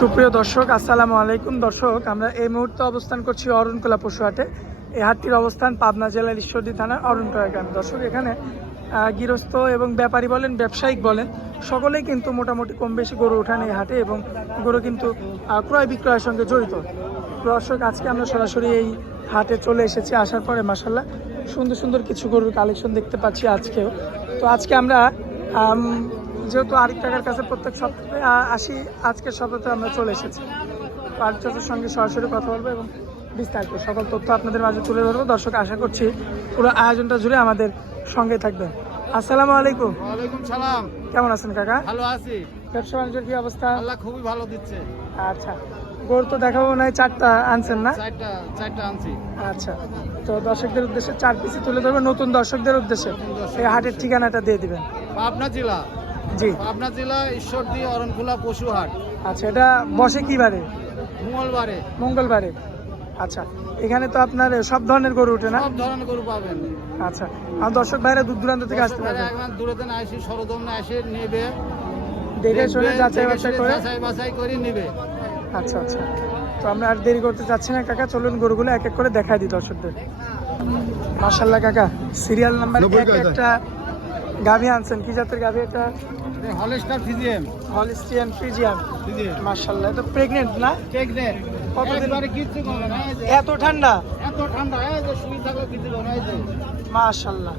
সুপ্রিয় দর্শক আসসালামু আলাইকুম। দর্শক আমরা এই মুহূর্তে অবস্থান করছি অরণকোলা পশুহাটে এই হাটটির অবস্থান পাবনা জেলার ঈশ্বরদী থানার অরণকোলা গ্রামে। দর্শক এখানে গৃহস্থ এবং ব্যাপারী বলেন ব্যবসায়িক বলেন সকলেই কিন্তু মোটামুটি কম বেশি গরু ওঠান এই হাটে এবং গরু কিন্তু ক্রয় বিক্রয়ের সঙ্গে জড়িত। দর্শক আজকে আমরা সরাসরি এই হাটে চলে এসেছি আসার পরে মাসাল্লাহ সুন্দর সুন্দর কিছু গরুর কালেকশন দেখতে পাচ্ছি আজকেও। তো আজকে আমরা আম, যেহেতু আরেক টাকার কাছে প্রত্যেক সপ্তাহে আসি আজকের সপ্তাহে আমরা চলে এসেছি। তো আরেক চাচার সঙ্গে সরাসরি কথা বলব এবং বিস্তারিত সকল তথ্য আপনাদের মাঝে তুলে ধরবো। দর্শক আশা করছি পুরো আয়োজনটা জুড়ে আমাদের সঙ্গে থাকবেন। আসসালামু আলাইকুম। ওয়ালাইকুম সালাম। কেমন আছেন কাকা? ভালো আছি। ব্যবসা বাণিজ্যের কি অবস্থা? আল্লাহ খুবই ভালো দিচ্ছে। আচ্ছা গরু তো দেখাবো না চারটা আনছেন না? চারটা চারটা আনছি। আচ্ছা তো দর্শকদের উদ্দেশ্যে চার পিসি তুলে ধরবো নতুন দর্শকদের উদ্দেশ্যে। এই হাটের ঠিকানাটা দিয়ে দিবেন। পাবনা জেলা। জি। পাবনা জেলা ঈশ্বরদী অরণখোলা পশুহাট। আচ্ছা এটা বসে কি বারে মঙ্গলবারে। মঙ্গলবারে। আচ্ছা এখানে তো আপনার সব ধরনের গরু ওঠে না? সব ধরনের গরু পাবেন। আচ্ছা আর দর্শক ভাইরা দূর দূরান্ত থেকে আসতে পারবে একবার দূরেতে না আসি সরদমনে এসে নেবে। দেখে শুনে যাচাই বাছাই করে। যাচাই বাছাই করে নেবে। আচ্ছা আচ্ছা তো আমরা আর দেরি করতে চাচ্ছি না কাকা চলুন গরুগুলো এক এক করে দেখাই দিই দর্শকদের। মার্শাল্লাহ কাকা সিরিয়াল নাম্বার এক একটা গাভি আনছেন। কি জাতের গাভি এটা? হলস্টার ফিজিএম হলিস্টিয়ান ফ্রিজিয়ান ফিজিএম মার্শাল্লাহ এটা প্রেগনেন্ট না? টেকনেট কতদিন- একবারে কিচ্ছু করবে না এত ঠান্ডা? এত ঠান্ডা এই যে শুয়ে থাকলে কিছু করবে না এই যে। মার্শাল্লাহ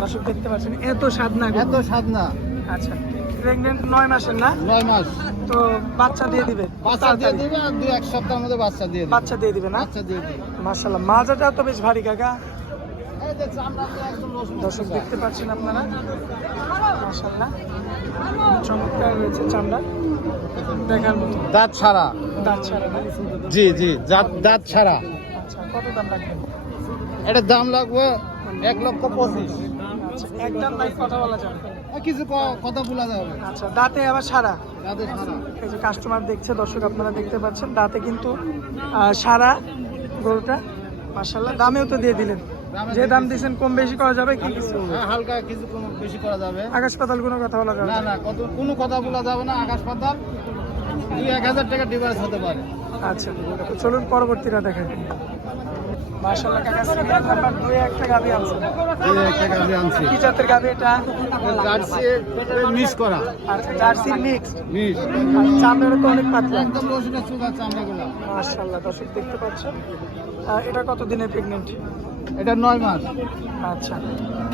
দর্শক দেখতে পাচ্ছেন এত স্বাদ না এত স্বাদ না। আচ্ছা প্রেগনেন্ট নয় মাসের না? নয় মাস। তো বাচ্চা দিয়ে দিবে? বাচ্চা দিয়ে। দিবে আর দু এক সপ্তাহের মধ্যে বাচ্চা দিয়ে দিবে। বাচ্চা দিয়ে দিবে না? বাচ্চা দিয়ে দিবে। মার্শাল্লাহ মাজাটা তো বেশ ভারী কাকা। দর্শক দেখতে পাচ্ছেন আপনারা? মার্শাল্লাহ চমৎকার রয়েছে চামড়া। দেখার মতো। দাঁত ছাড়া। দাঁত ছাড়া জি জি দাঁত দাঁত ছাড়া। আচ্ছা কত দাম রাখবেন? এটার দাম লাগবে এক লক্ষ পঁচিশ। আচ্ছা একদম ভাই কথা বলা যাবে। কিছু কথা বলা যাবে। আচ্ছা দাঁতে আবার সারা? এই যে কাস্টমার দেখছে দর্শক আপনারা দেখতে পাচ্ছেন দাঁতে কিন্তু সারা গরুটা মার্শাল্লাহ দামেও তো দিয়ে দিলেন। যে দাম দিচ্ছেন দিয়েছেন কম বেশি করা যাবে কি? কিছু হ্যাঁ, হালকা কিছু কম বেশি করা যাবে। আকাশ পাতাল কোনো কথা বলা যাবে না না? কত কোনো কথা বলা যাবে না আকাশ পাতাল। দুই এক হাজার টাকা ডিভারেজ হতে পারে। আচ্ছা চলুন পরবর্তীটা দেখেন। মার্শাল্লাহ কাকা সিরিয়াল নাম্বার দুই একটা এই একটা আনছি। কি জাতের এটা? জার্সি করা। মিস চামড়াটা তো অনেক পাতলা। একদম চামড়াগুলো। দর্শক দেখতে পাচ্ছেন এটা কত এটা মাস। আচ্ছা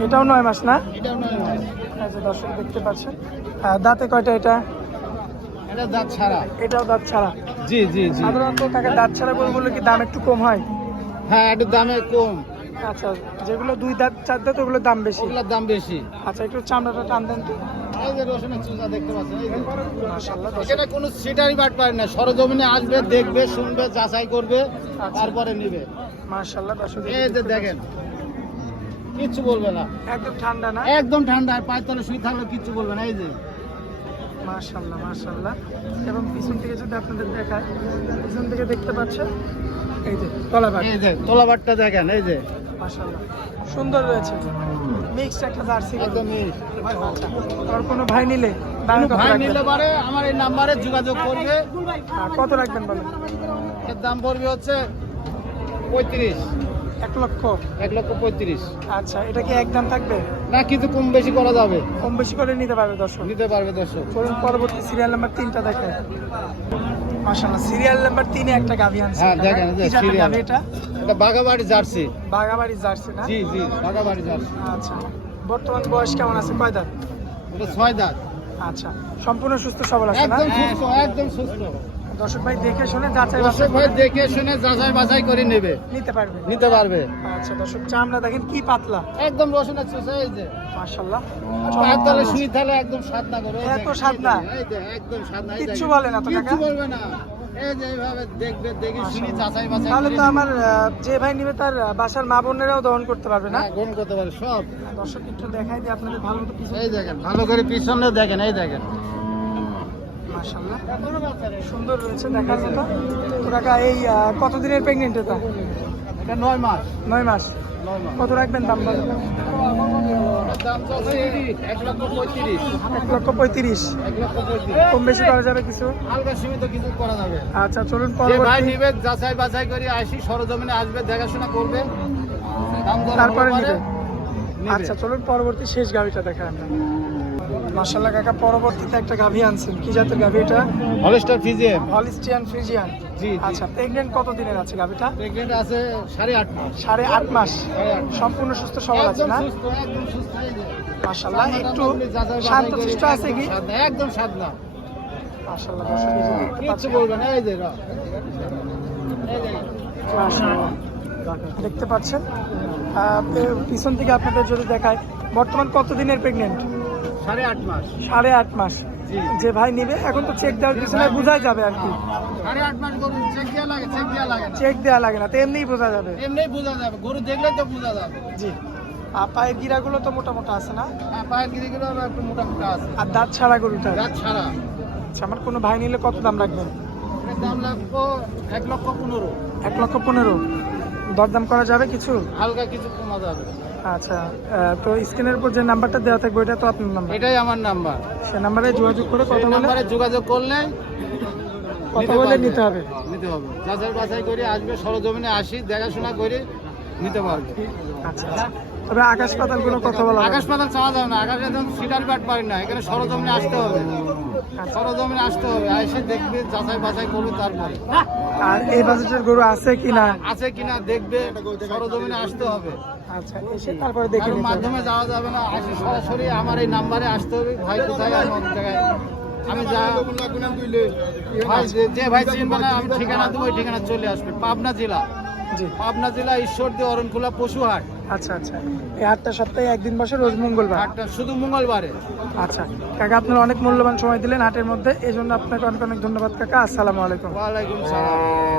এটাও নয় মাস না? এটাও নয় মাস। আচ্ছা দর্শক দেখতে পাচ্ছেন। দাঁতে কয়টা এটা? এটা দাঁত ছাড়া। এটাও দাঁত ছাড়া। জি জি জি। সাধারণত কাকে দাঁত ছাড়া গরুগুলো কি দাম একটু কম হয়? হ্যাঁ একটু দামে কম। আচ্ছা যেগুলো দুই দাঁত চার দাঁত ওগুলোর দাম বেশি? ওগুলোর দাম বেশি। আচ্ছা একটু চামড়াটা টান দেন তো। কোনো সিটারি বাট পারে না সরজমিনে আসবে দেখবে শুনবে যাচাই করবে তারপরে নিবে। মার্শাল্লাহ এই যে দেখেন কিচ্ছু বলবে না। একদম ঠান্ডা না? একদম ঠান্ডা আর পায়ের তলে শুয়ে থাকলে কিচ্ছু বলবে না এই যে। মার্শাল্লাহ মার্শাল্লাহ এবং পিছন থেকে যদি আপনাদের দেখায় পিছন থেকে দেখতে পাচ্ছেন এই যে তলাবাট এই যে তোলাবাটটা দেখেন এই যে। মার্শাল্লাহ সুন্দর রয়েছে। মিক্সড একটা জার্সি। একদম আর কোনো ভাই নিলে ভাই নিলে পারে আমার এই নাম্বারে যোগাযোগ করবে। কত রাখবেন বলেন? এর দাম পড়বে হচ্ছে পঁয়ত্রিশ। এক লক্ষ? এক লক্ষ পঁয়ত্রিশ। আচ্ছা এটা কি একদম থাকবে? না কিছু কম বেশি করা যাবে। কম বেশি করে নিতে পারবে দর্শক। নিতে পারবে দর্শক। চলুন পরবর্তী সিরিয়াল নাম্বার তিনটা দেখেন মাশাল্লাহ সিরিয়াল নাম্বার তিনে একটা গাভি আনছে হ্যাঁ, দেখেন, এটা? এটা বাগাবাড়ি জার্সি। বাগাবাড়ি জার্সি না? জি জি বাগাবাড়ি জার্সি। আচ্ছা বর্তমান বয়স কেমন আছে? কয় দাঁত? এটা ছয় দাঁত। আচ্ছা সম্পূর্ণ সুস্থ সবল আছে না? একদম সুস্থ একদম সুস্থ। দর্শক ভাই দেখে শুনে যাচাই দর্শক ভাই করে দেখে শুনে যাচাই বাছাই করে নেবে। নিতে পারবে। নিতে পারবে। আচ্ছা দর্শক চামড়া দেখেন কি পাতলা। একদম রসুনের চুষে এই যে। পায়ের তলে শুয়ে থাকলে একদম স্বাদ না করে এত স্বাদ না? এই যে, একদম স্বাদ না কিচ্ছু বলে না তো কিচ্ছু কাকা? বলবে না। তাহলে তো আমার যে ভাই নিবে তার বাসার মা বোনেরাও দহন করতে পারবে না? হ্যাঁ, গ্রহণ করতে পারবে সব। দর্শক একটু দেখাই দিই আপনাদের ভালো মতো এই দেখেন ভালো করে পিছনে দেখেন এই দেখেন। সুন্দর রয়েছে মতো। তো কাকা এই কতদিনের প্রেগনেন্ট এটা? এটা নয় মাস। নয় মাস। কত রাখবেন দাম এক লক্ষ পঁয়ত্রিশ। কম বেশি করা যাবে কিছু? হালকা সীমিত কিছু করা যাবে। আচ্ছা চলুন যাচাই বাছাই করে আসি সরজমিনে আসবে দেখাশোনা করবে। তারপরে। আচ্ছা চলুন পরবর্তী শেষ গাড়িটা দেখা মার্শাল্লাহ কাকা পরবর্তীতে একটা গাভি আনছেন। কি জাতের গাভি এটা? হলস্টার ফিজিএম হলিস্টিয়ান ফ্রিজিয়ান জি। আচ্ছা প্রেগনেন্ট কত দিনের আছে গাভিটা? প্রেগনেন্ট আছে সাড়ে আট মাস। সাড়ে আট মাস। সম্পূর্ণ সুস্থ সবল আছে না? একদম সুস্থ মার্শাল্লাহ একটু শান্ত শিষ্ট আছে কি? একদম। বলবে না। এই যে। দেখতে পাচ্ছেন। পিছন থেকে আপনাদের যদি দেখায় বর্তমান কত দিনের প্রেগনেন্ট সাড়ে আট মাস। সাড়ে আট মাস। যে ভাই নিবে এখন তো চেক দেওয়ার পিছনে বোঝাই যাবে আর কি। সাড়ে আট মাস গরু চেক দেওয়া লাগে চেক দেওয়া লাগে না। চেক দেওয়া লাগে না তো এমনিই বোঝা যাবে। এমনিই বোঝা যাবে গরু দেখলেই তো বোঝা যাবে। জি। আর পায়ের গিরাগুলো তো মোটা মোটা আছে না? পায়ের গিরিগুলো একটু মোটা মোটা আছে। আর দাঁত ছাড়া গরুটা রাত ছাড়া। আচ্ছা আমার কোনো ভাই নিলে কত দাম রাখবেন? দাম লাগবো এক লক্ষ পনেরো। এক লক্ষ পনেরো। দরদাম করা যাবে কিছু? হালকা কিছু কমা যাবে। আচ্ছা তো স্ক্রিনের উপর যে নাম্বারটা দেওয়া থাকবে ওইটা তো আপনার নাম্বার? এটাই আমার নাম্বার। সে নাম্বারে যোগাযোগ করে কত কথা বলে নাম্বারে যোগাযোগ করলে কত বলে নিতে হবে। নিতে হবে। যাচাই বাছাই করে আসবে সরজমিনে আসি দেখাশোনা করে নিতে পারবে। আচ্ছা আচ্ছা। তবে আকাশ পাতাল কোনো কথা বলা আকাশ পাতাল চাওয়া যাবে না। আকাশ একদম সিটার ব্যাট পারি না এখানে সরজমিনে আসতে হবে। সরজমিনে আসতে হবে এসে দেখবে যাচাই বাছাই করবে তারপরে। আর এই বাজেটের গরু আছে কি না? আছে কিনা দেখবে সরজমিনে আসতে হবে। আচ্ছা এসে তারপরে দেখে। মাধ্যমে যাওয়া যাবে না আসি সরাসরি আমার এই নাম্বারে আসতে হবে ভাই কোথায় আমি অন্য জায়গায়? আমি যা ভাই যে- ভাই চিনবে না আমি ঠিকানা দেবো ওই ঠিকানা চলে আসবে পাবনা জেলা। পাবনা জেলা ঈশ্বরদী পশু হাট। আচ্ছা আচ্ছা। এই হাটটা সপ্তাহে একদিন বসে রোজ মঙ্গলবার? হাটটা শুধু মঙ্গলবারে। আচ্ছা। কাকা আপনারা অনেক মূল্যবান সময় দিলেন হাটের মধ্যে এই জন্য আপনাকে অনেক অনেক ধন্যবাদ কাকা। আসসালামু আলাইকুম। ওয়ালাইকুম সালাম।